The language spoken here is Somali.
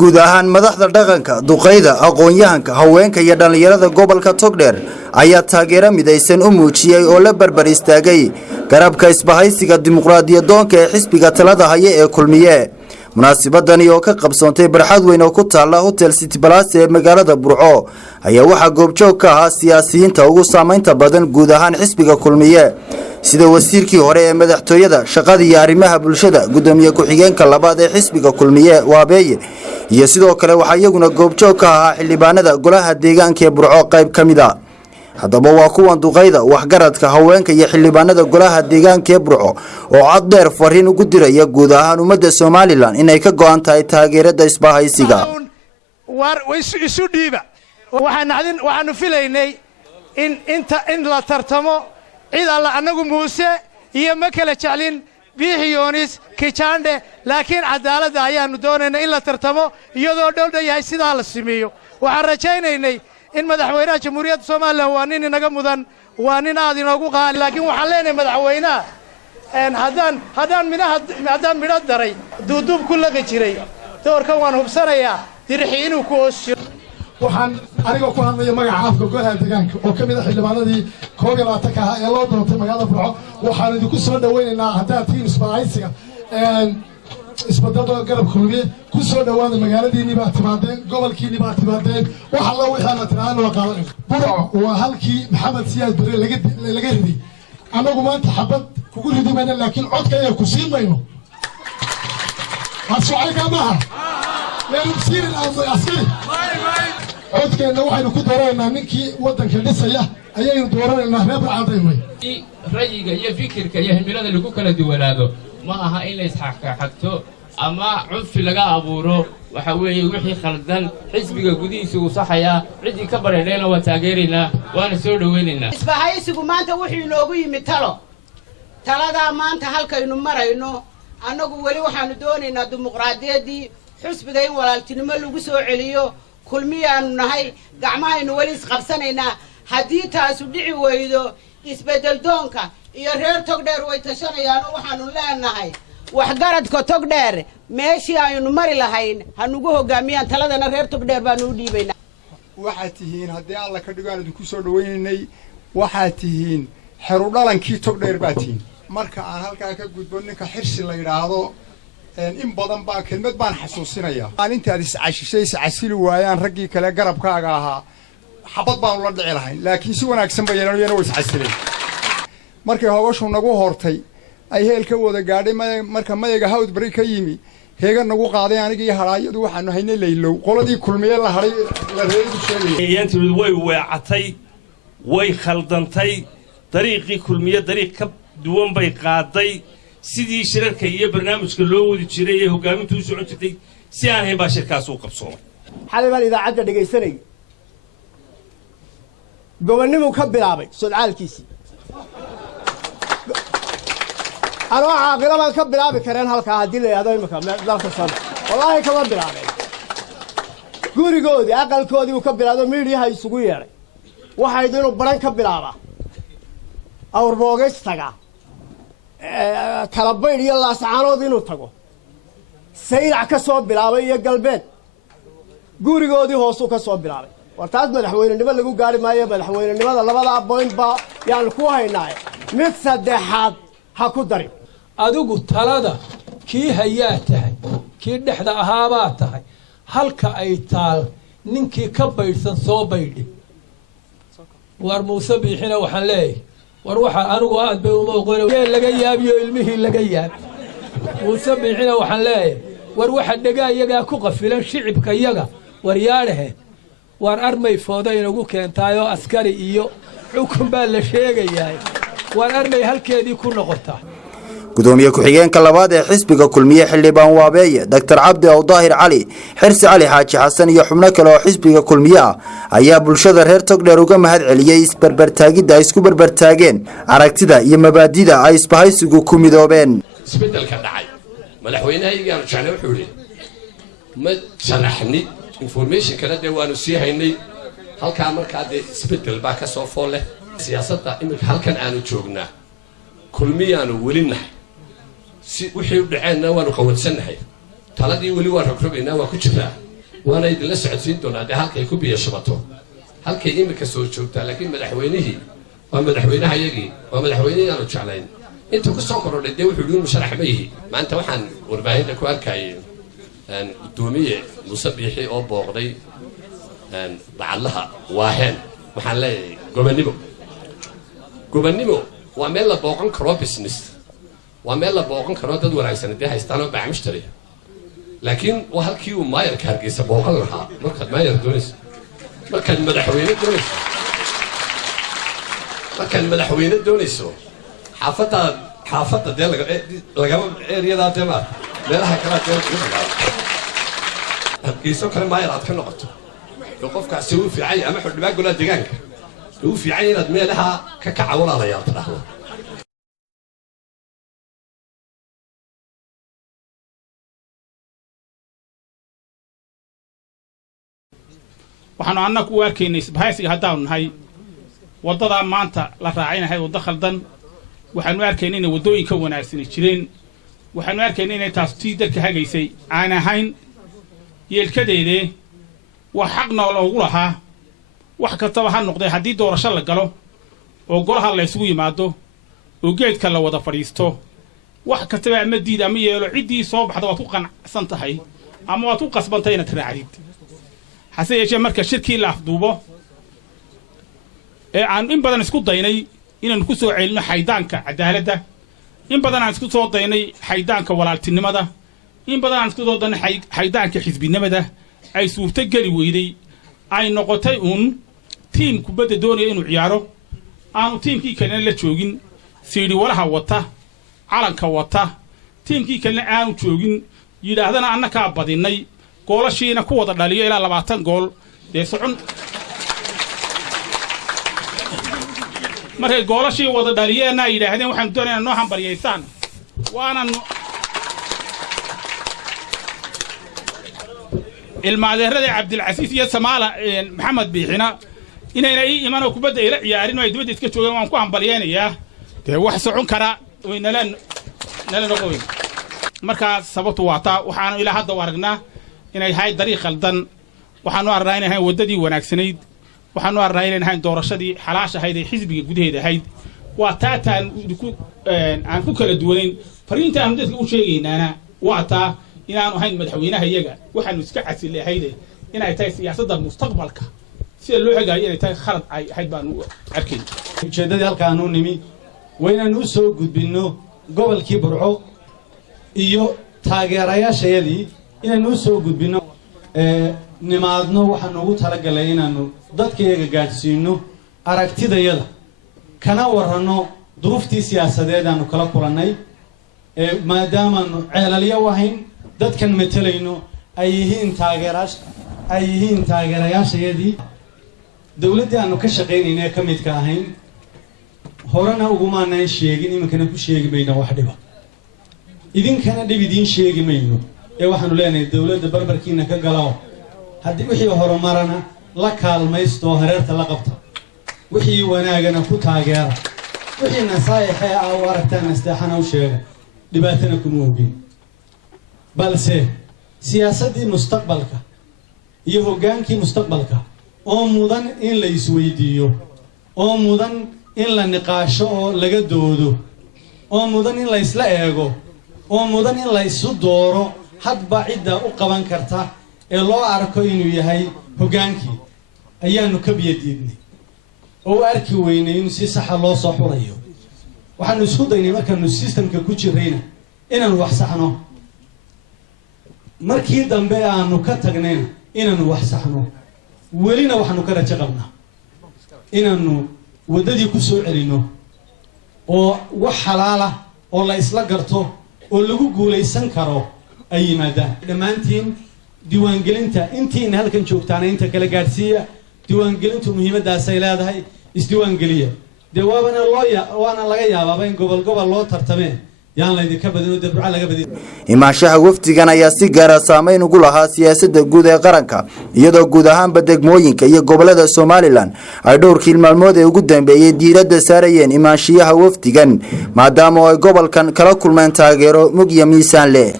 guud ahaan madaxda dhaqanka duqeyda aqoon-yahanka haweenka iyo dhalinyarada gobolka Togdheer ayaa taageero midaysan u muujiyay oo la barbar istaagay garabka isbahaysiga dimuqraadiyadoonka ee xisbiga talada haya ee kulmiye munaasabadani oo ka qabsoontay barxad weyn oo ku taala Hotel City Palace ee magaalada Burco ayaa waxa goobjoog ka ah siyaasiyiinta ugu saameynta badan guud ahaan xisbiga kulmiye sida wasiirkii hore ee madaxtooyada shaqada iyo arrimaha bulshada gudoomiye ku-xigeenka labaad ee xisbiga kulmiye Waabeeye iyo sidoo kale waxa iyaguna goobjoog ka ah xildhibaanada golaha deegaanka ee Burco qayb kamid ah haddaba waa kuwan duqeyda waxgaradka haweenka iyo xildhibaanada golaha deegaanka ee Burco oo cod dheer fariin ugu diraya guud ahaan ummadda Soomaaliland inay ka go'an tahay taageerada isbahaysiga isu dhiiba waxaanu filaynay in la tartamo cid alla anagu muuse iyo ma kala jeclin biixiyoonis kijaandhe laakiin cadaaladda ayaanu doonaynaa in la tartamo iyadoo dhowdha yahay sidaa la sameeyo waxaan rajaynaynay in madaxweynaha jamhuuriyadda Soomaaliland waa nin inaga mudan waa nin aad inoogu qaali laakiin waxaan leenahay madaxweynaha haddaan midho daray duuduub ku laqi jiray doorkan waan hubsanayaa dirixi inuu ku hoos jiro waxaan anigoo ku hadlaya magaca afka golaha deegaanka oo ka mid ah xildhibaanadii 21 ah ee loo doortay magaalada Burco waxaan idinku soo dhaweynaynaa haddaad tihiin isbahaysiga isbadalka garab kulmiye ku soo dhawaada magaaladiinii baa timaadeen gobolkiinii baa timaadeen waxa la wixii la tiraahdo waa qaadan Burco waa halkii Maxamed Siyaad Barre laga riday anagu maanta xabad kugu ridimayna laakiin codka ay ku siimayno asoo kamaha leen siirin askari codkeena waxaynu ku dooraynaa ninkii wadanka dhisaya ayaynu dooraynaa reer cadaymay rayiga iyo fikirka iyo himilada lagu kala duwanaado ma aha in la isxaqxaqto ama cunfi laga abuuro waxa weeye wixii khaldan xisbiga gudihiisa uu saxaya cidii ka bareereena waa taageerina waana soo dhaweynaynaa isbahaysigu maanta wuxuu inoogu yimid talada maanta halkaynu marayno annagu wali waxaanu doonaynaa dimuqraadiyadii xisbiga in walaaltinimo lagu soo celiyo kulmiyaanu nahay gacmahaynu wali isqabsanaynaa haddii taasu dhici weydo isbedel doonka iyo reer Togdheer way tashanayaan waxaanu leenahay waxgaradka Togdheer meeshii aynu mari lahayn hanugu hogaamiyaan taladana reer Togdheer baanu u dhiibaynaa waxaad tihiin haddii alla ka dhigaan idinku soo dhaweynay waxaad tihiin xeru dhalankii Togdheer baa tihiin marka aan halkaa ka gudbo ninka xirsi la yiraahdo in badan baa kelmad baan xasuusinaya maalintaad iscasili waayaan raggii kale garabkaaga ahaa xabad baan la dhici lahayn laakiin si wanaagsan bay yeelanayeen oo iscasileen markay hawshu nagu hortay ay heelka wada gaadhay marka mayaga hawd bari ka yimi heega nagu qaaday anigii haraayadu waxaanu haynay laylow qoladii kulmiye la haray la reeyo sheegay way weecatay way khaldantay dariiqii kulmiye dariiq ka duwan bay qaaday sidii shirarka iyo barnaamijka loo wadi jiray ee hogaamintu u socon jirtay si aan hayn baa shirkaas u qabsoomay xalay idaacadda dhageysanay gobonnimo ka bilaabay sodcaalkiisii anoo caaqila baan ka bilaabi kareen halkaa haddii la yidhahdo imika dalka sano wallaahi kama bilaabeen gurigoodii aqalkoodii uu ka bilaado miidhiyaha isugu yeedhay waxayd inuu baran ka bilaabaa awrboogays-taga kala baydh iyo laascaanood inuu tago saylac ka soo bilaabay iyo galbeed gurigoodii hoosuu ka soo bilaabay war taas madaxweynenimo lagu gaari maayo madaxweynenimada labada point baa yaanu ku haynaa mid saddexaad ha ku darin adigu talada kii hayaa tahay kii dhexda ahaabaa tahay halka ay taal ninkii ka baydhsan soo baydhi war muuse biixina waxaan leeyahay war waxa anigu aad bay uma oqoon laga yaabiyo ilmihii laga yaab muuse biixina waxaan leeyahay war waxa dhagaa iyaga ku qafilan shicibka iyaga war yaadhe war armay fooda inagu keentaayo askari iyo xukun baa la sheegayaa war armay halkeedii ku noqota gudoomiye ku-xigeenka labaad ee xisbiga kulmiye xildhibaan Waabeeye Dr. Cabdi Awdaahir Cali Xirsi Cali Xaaji Xasan iyo xubno kale oo xisbiga kulmiye ah ayaa bulshada reer Togdheer uga mahad celiyay isbarbartaagida ay isku barbartaageen aragtida iyo mabaadida ay isbahaysigu ku midoobeen isbedelka dhacay madaxweynahaygaan jeclay wuxuu yiri ma sharaxni information kala waanu sii haynay halka markaa isbedel baa ka soo fool leh siyaasadda imika halkan aanu joognaa kulmiyaanu welinahay si wixii u dhaceenna waanu qawadsanahay taladii weli waan rogrogaynaa waa ku jiraa وانا idin la socodsiin doonaa de halkay ku biyo shubato halkay imika soo joogtaa laakiin madaxweynihii waa madaxweynaha yagii waa madaxweynihii aanu jeclayn inta ku soo korodhay de wuxuu yiri musharax ma yihi maanta waxaan warbaahinta ku arkayay gudoomiye Muuse Biixi oo booqday bacalaha waaheen waxaan leeyahay gobonimo waa meel la booqan karo business waa meel la booqan karo dad wanaagsan de haystaan oo baac mushtari laakiin waa halkii uu maayarka Hargeysa booqan lahaa markaad maayar doonayso markaad madaxweyne doonayso xaafadda dee lagama eryadaa dee maa meelaha kale Hargeysa kale maayar aad ka noqoto qofkaasi uu fiicay ama xildhibaan golaha deegaanka uu fiicay inaad meelaha ka walaalayaal tadhaahdo waxaanu annagu u arkaynay isbahaysiga haddaanu nahay waddada maanta la raacaynahay waddo khaldan waxaanu arkaynay inay waddooyinka wanaagsani jireen waxaanu arkaynay inay taas tii dalka hagaysay aan ahayn yeelkadeedee wax xaqna loogu lahaa wax kastaba ha noqday haddii doorasho la galo oo golaha la isugu yimaado oo geedka la wada fadhiisto wax kastaba ama diid ama yeelo ciddii soo baxda waad ku qanacsan tahay ama waad ku qasbantay inaad raacdid hase yeeshee marka shirkii la afduubo ee aan in badan isku daynay inaan ku soo ceelino xaydaanka cadaaladda in badan aan isku soo daynay xaydaanka walaaltinimada in badan aan isku soo daynay xaydaanka xisbinimada ay suurto geli weyday ay noqotay tiim kubadda doonaya inuu ciyaaro aanu tiimkii kalena la joogin siidhi walaha wata calanka wata tiimkii kalena aanu joogin yidhaahdana annakaa badinay goolashiina ku wada dhaliyo ilaa 20 gool dee socon markay goolashii wada dhaliyeenna ay yidhaahdeen waxaan doonaynaa noo hambalyaysaan waana ilmaadeerada Cabdilcasiis iyo Samaala Maxamed Biixina inayna ii imanoo kubadda ila ciyaarin oo ay dibadda iska joogaan waan ku hambalyaynayaa dee wax socon kara nala noqoyn markaa sababtu waa taa waxaanu ilaa hadda u aragnaa inay hay dariiq khaldan waxaanu aragnaa inay hay waddadii wanaagsanayd waxaanu aragnaa inay hay doorashadii xalaash ahayd ee xisbiga gudaheeda ahayd waa taataan aan ku kala duwanayn fariinta aan dadka u sheegaynaana waa taa inaanu ahayn madaxweynaha iyaga waxaanu iska casilahayd inay tahay siyaasadda mustaqbalka si loo hagaayo inay tahay khalad ay ahayd baanu arkay ujeedadii halkaanu nimi waynaanu u soo gudbinno gobolkii Burco iyo taageerayaashayadii inaanu u soo gudbinno nimaadno waxaanu ugu talagalay inaanu dadkayaga gaadhsiino aragtidayada kana warranno duruuftii siyaasadeed aanu kala kulannay maadaamaanu ceelalyo ahayn dadkan matalayno ay yihiin taageerayaashayadii dawladdii aanu ka shaqaynayna ka midka ahayn horena ugumaanaan sheegin iminkana ku sheegi mayno wax dhiba idinkana dhib idiin sheegi mayno waxaanu leenahay dawladda barbarkiina ka galao haddii wixii horumarana la kaalmaysto hareerta la qabta wixii wanaagana ku taageera wixii nasaaixee ah u aragtaan nasteexana u sheega dhibaatana kuma ogin balse siyaasaddii mustaqbalka iyo hoggaankii mustaqbalka oo mudan in la isweydiiyo oo mudan in la niqaasho oo laga doodo oo mudan in la isla eego oo mudan in la isu dooro hadba cidda u qaban karta ee loo arko inuu yahay hoggaankii ayaanu ka biyadiidnay oo arki weynay in si sax ah loo soo xulayo waxaanu isku daynay markaanu systemka ku jirayna inaanu wax saxno markii dambe aanu ka tagnayna inaanu wax saxno welina waxaanu ka rajo qabnaa inaanu waddadii ku soo celino oo wax xalaal ah oo la isla garto oo lagu guulaysan karo ay yimaadaan dhammaantiin diiwaangelinta intiina halkan joogtaana inta kala gaadhsiiya diiwaangelintu muhiimaddaasay leedahay isdiiwaangeliya dee waana laga yaabaaba in gobol loo tartamee yaan laydinka badin oo dabruca laga badin imaanshaha wafdigan ayaa si gaara saameyn ugu lahaa siyaasadda guud ee qaranka iyadoo guud ahaanba degmooyinka iyo gobolada Somaliland ay dhowrkii maalmood ee ugu dambeeyay diiradda saarayeen imaanshiyaha wafdigan maadaama ay gobolkan kala kulmeen taageero mug iyo miisaan leh